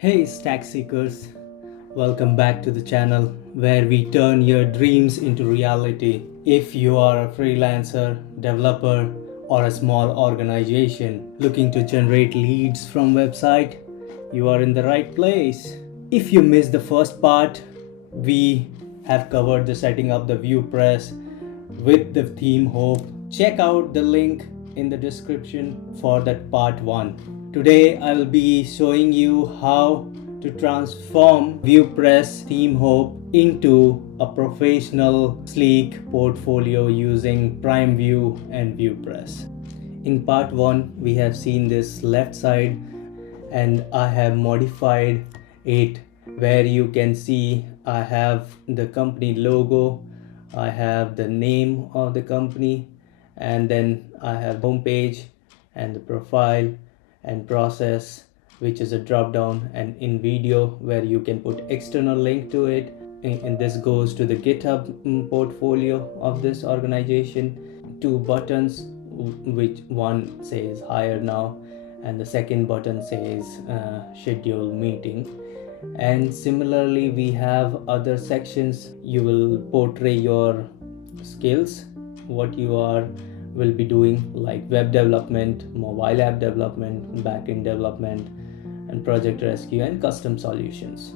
Hey stack seekers, welcome back to the channel where we turn your dreams into reality. If you are a freelancer, developer, or a small organization looking to generate leads from website, you are in the right place. If you missed the first part, we have covered the setting up the Vupress with the theme Hope. Check out the link in the description for that part 1. Today I will be showing you how to transform Vupress theme Hope into a professional sleek portfolio using PrimeVue and Vuepress. In part 1 we have seen this left side and I have modified it where you can see I have the company logo, I have the name of the company, and then I have homepage and the profile and process, which is a drop down, and in video where you can put external link to it, and this goes to the GitHub portfolio of this organization. 2 buttons, which one says hire now and the second button says schedule meeting. And similarly we have other sections. You will portray your skills, what you will be doing, like web development, mobile app development, backend development, and project rescue and custom solutions.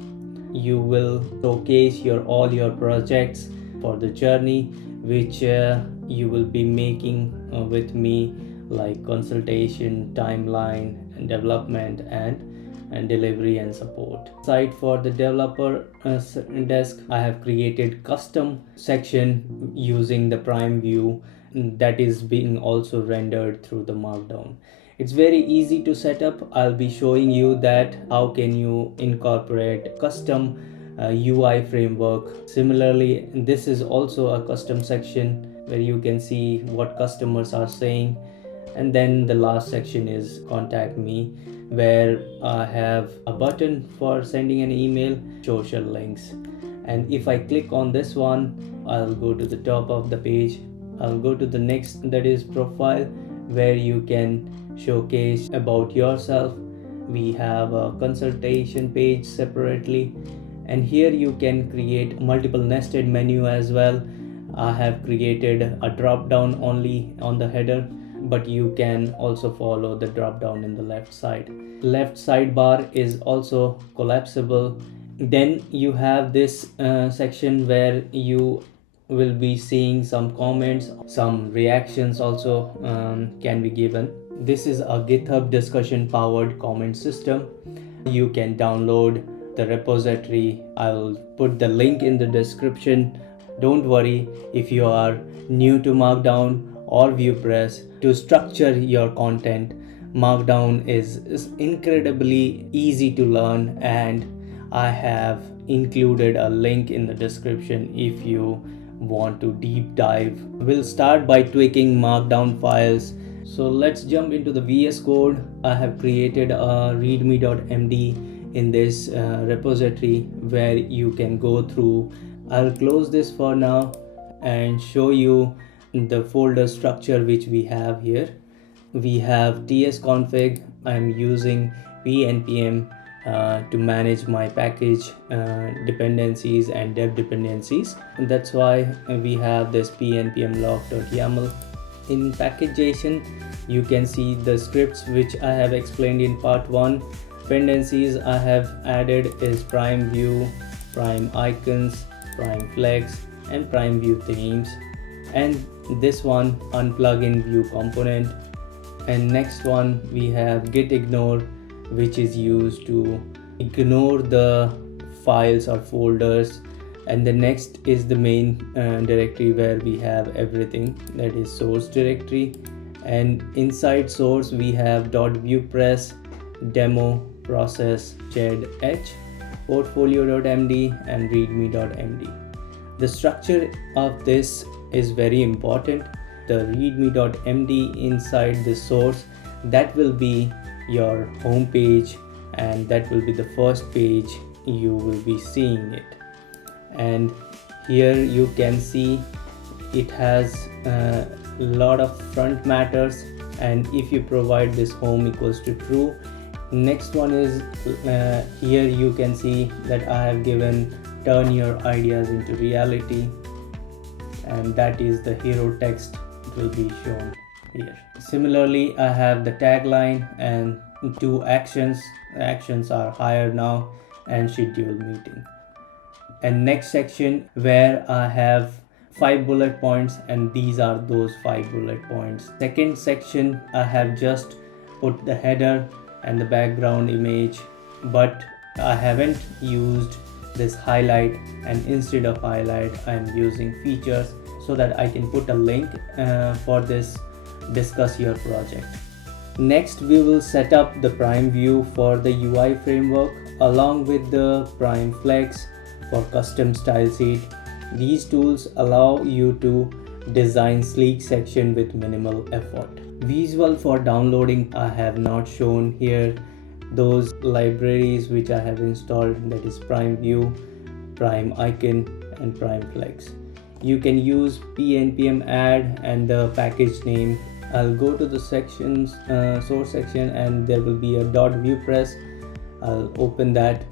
You will showcase all your projects for the journey which you will be making with me, like consultation, timeline, and development and delivery and support. Site for the developer desk, I have created custom section using the PrimeVue that is being also rendered through the markdown. It's very easy to set up. I'll be showing you that how can you incorporate custom UI framework. Similarly, this is also a custom section where you can see what customers are saying, and then the last section is contact me, where I have a button for sending an email, social links. And if I click on this one, I'll go to the top of the page. I'll go to the next, that is profile, where you can showcase about yourself. We have a consultation page separately, and here you can create multiple nested menu as well. I have created a drop down only on the header, but you can also follow the drop down in the left side. Left sidebar is also collapsible. Then you have this section where you will be seeing some comments, some reactions also can be given. This is a GitHub discussion powered comment system. You can download the repository. I'll put the link in the description. Don't worry if you are new to Markdown or Vupress. To structure your content, Markdown is incredibly easy to learn, and I have included a link in the description if you want to deep dive. We'll start by tweaking Markdown files. So let's jump into the VS Code. I have created a readme.md in this repository where you can go through. I'll close this for now and show you the folder structure which we have here. We have tsconfig. I'm using pnpm to manage my package dependencies and dev dependencies, and that's why we have this pnpm log.yaml. In package.json you can see the scripts which I have explained in part 1. Dependencies I have added is PrimeVue, Primeicons, PrimeFlex, and PrimeVue themes, and this one unplugin view component. And next one we have gitignore, which is used to ignore the files or folders. And the next is the main directory where we have everything, that is source directory. And inside source we have .vupress, demo, process, gedh, portfolio.md, and readme.md. The structure of this is very important. The readme.md inside the source, that will be your home page, and that will be the first page you will be seeing it. And here you can see it has a lot of front matters, and if you provide this home equals to true, Next one is here you can see that I have given turn your ideas into reality, and that is the hero text will be shown here. Similarly, I have the tagline and two actions. The actions are hire now and schedule meeting. And next section where I have 5 bullet points, and these are those 5 bullet points. Second section, I have just put the header and the background image, but I haven't used this highlight, and instead of highlight I am using features so that I can put a link for this discuss your project. Next, we will set up the PrimeVue for the UI framework along with the PrimeFlex for custom style sheet. These tools allow you to design sleek section with minimal effort. Visual for downloading, I have not shown here those libraries which I have installed, that is PrimeVue, Primeicon and PrimeFlex. You can use npm add and the package name. I'll go to the sections, source section, and there will be a .vupress. I'll open that,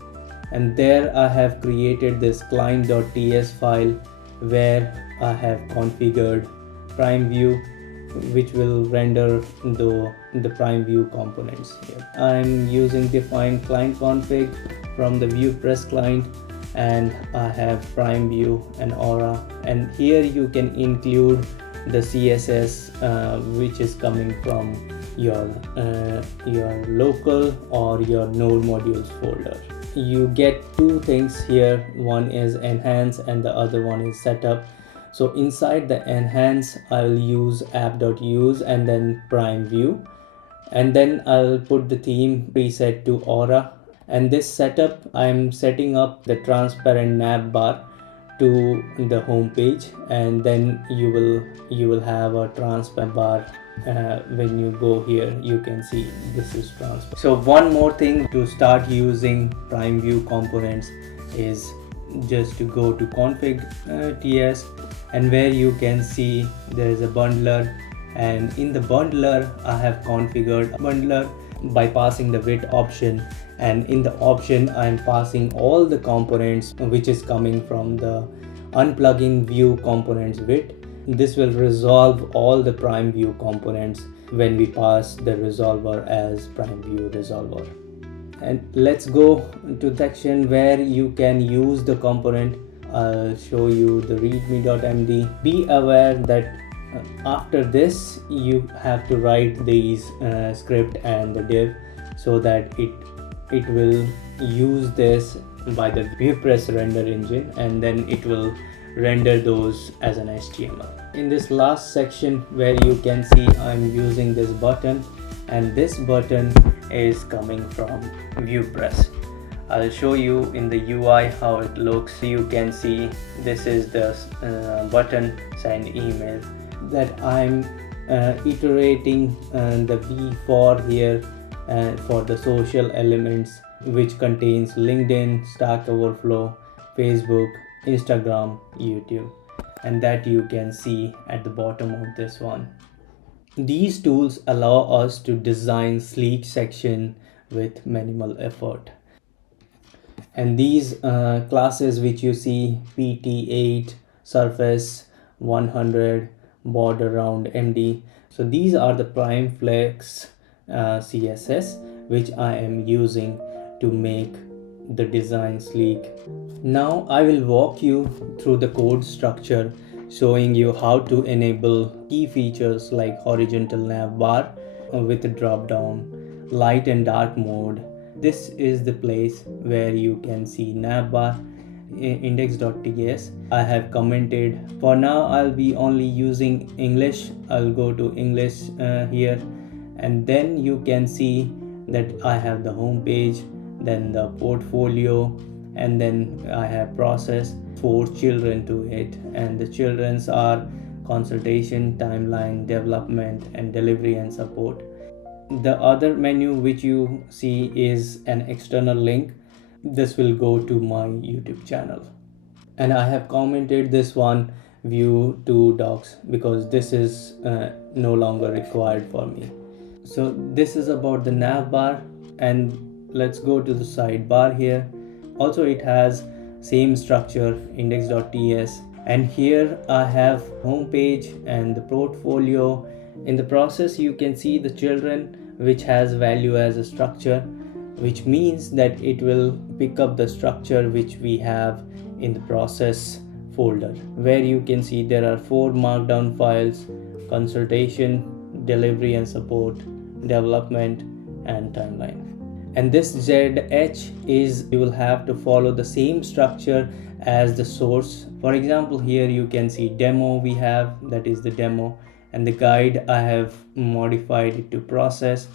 and there I have created this client.ts file where I have configured PrimeVue, which will render the PrimeVue components here. I'm using define client config from the Vupress client, and I have PrimeVue and Aura, and here you can include the CSS which is coming from your local or your node modules folder. You get two things here, one is enhance and the other one is setup. So inside the enhance, I'll use app.use and then PrimeVue, and then I'll put the theme preset to Aura. And this setup, I'm setting up the transparent navbar to the home page, and then you will have a transparent bar. When you go here, you can see this is transparent. So one more thing to start using PrimeVue components is just to go to config ts, and where you can see there is a bundler, and in the bundler I have configured a bundler by passing the Vite option, and in the option I am passing all the components which is coming from the unplugging view components Vite. This will resolve all the PrimeVue components when we pass the resolver as PrimeVue resolver. And let's go to the section where you can use the component. I'll show you the readme.md. Be aware that after this you have to write these script and the div so that it will use this by the Vupress render engine, and then it will render those as an HTML. In this last section where you can see I'm using this button, and this button is coming from Vupress. I'll show you in the UI how it looks. You can see this is the button send email that I'm iterating the v4 here for the social elements, which contains LinkedIn, Stack Overflow, Facebook, Instagram, YouTube, and that you can see at the bottom of this one. These tools allow us to design sleek section with minimal effort. And these classes which you see, pt8, surface 100, border round md, so these are the PrimeFlex CSS which I am using to make the design sleek. Now I will walk you through the code structure, showing you how to enable key features like horizontal navbar with a drop down, light and dark mode. This is the place where you can see navbar, index.ts. I have commented. For now I'll be only using English. I'll go to English here, and then you can see that I have the home page, then the portfolio, and then I have process 4 children to it, and the children's are consultation, timeline, development, and delivery and support. The other menu which you see is an external link. This will go to my YouTube channel, and I have commented this one view to docs because this is no longer required for me. So this is about the navbar, And let's go to the sidebar here. Also it has same structure, index.ts, and here I have homepage and the portfolio. In the process you can see the children, which has value as a structure, which means that it will pick up the structure which we have in the process folder, where you can see there are 4 markdown files: consultation, delivery and support, development, and timeline. And this ZH is, you will have to follow the same structure as the source. For example, here you can see demo we have, that is the demo, and the guide I have modified it to process,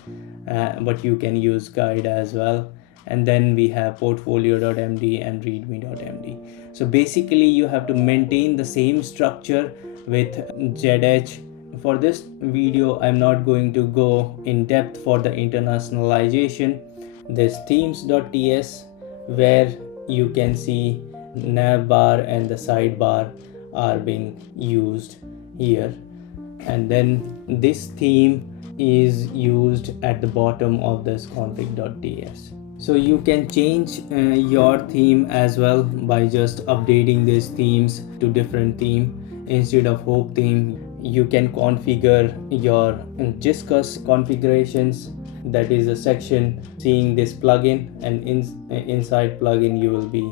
but you can use guide as well. And then we have portfolio.md and readme.md. So basically you have to maintain the same structure with ZH. For this video I'm not going to go in depth for the internationalization. This themes.ts, where you can see navbar and the sidebar are being used here, and then this theme is used at the bottom of this config.ts. So you can change your theme as well by just updating these themes to different theme. Instead of Hope theme, you can configure your Giscus configurations. That is a section seeing this plugin, and inside plugin you will be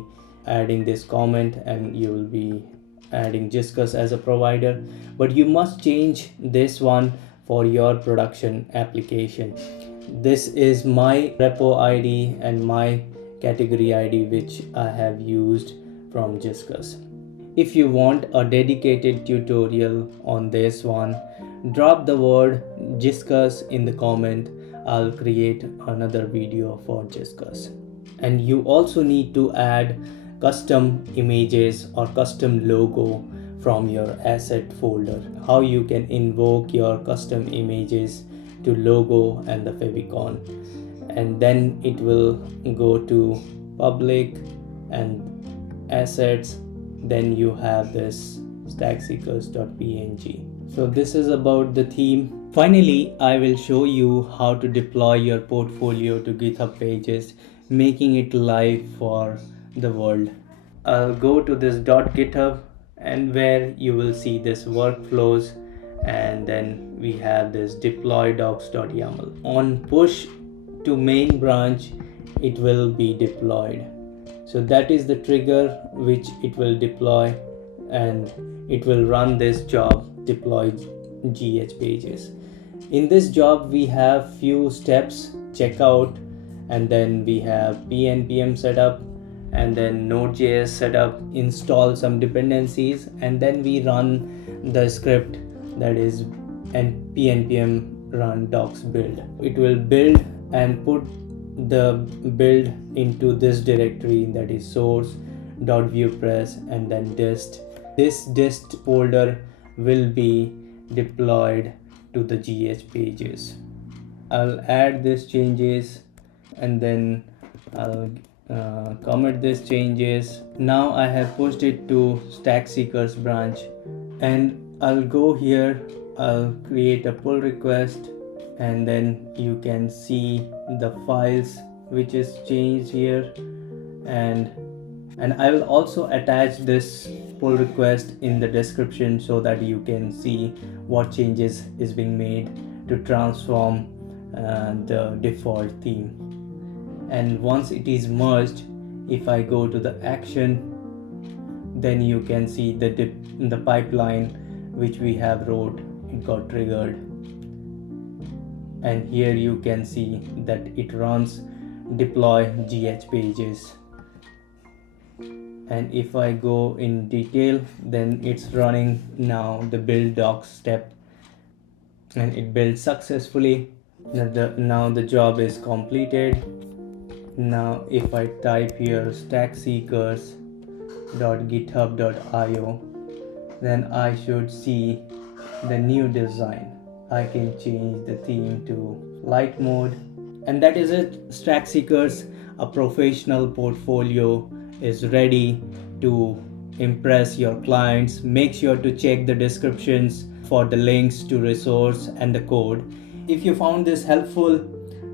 adding this comment and you will be adding Giscus as a provider. But you must change this one for your production application. This is my repo ID and my category ID which I have used from Giscus. If you want a dedicated tutorial on this one, drop the word Giscus in the comment. I'll create another video for Giscus. And you also need to add custom images or custom logo from your asset folder. How you can invoke your custom images to logo and the favicon, and then it will go to public and assets. Then you have this stackseekers.png. So this is about the theme. Finally, I will show you how to deploy your portfolio to GitHub pages, making it live for the world. I'll go to this .github, and where you will see this workflows, and then we have this deploy docs.yaml. On push to main branch, it will be deployed. So that is the trigger which it will deploy, and it will run this job, deploy GH pages. In this job we have few steps: checkout, and then we have pnpm setup, and then node.js setup, install some dependencies, and then we run the script, that is pnpm run docs build. It will build and put the build into this directory, that is source.vupress, and then dist. This dist folder will be deployed to the GH pages. I'll add these changes, and then I'll commit these changes. Now I have pushed it to stack seekers branch, and I'll go here, I'll create a pull request, and then you can see the files which is changed here, and I will also attach this pull request in the description so that you can see what changes is being made to transform the default theme. And once it is merged, if I go to the action, then you can see the pipeline which we have wrote, it got triggered, and here you can see that it runs deploy GH pages. And if I go in detail, then it's running now the build docs step, and it builds successfully. Now the job is completed. Now if I type here stackseekers.github.io, then I should see the new design. I can change the theme to light mode, and that is it. Stack Seekers, a professional portfolio, is ready to impress your clients. Make sure to check the descriptions for the links to resource and the code. If you found this helpful,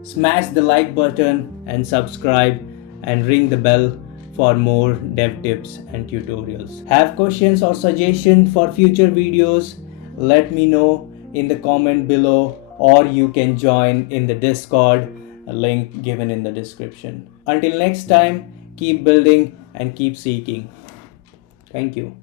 Smash the like button and subscribe and ring the bell for more dev tips and tutorials. Have questions or suggestions for future videos? Let me know in the comment below, or you can join in the Discord, a link given in the description. Until next time, keep building and keep seeking. Thank you.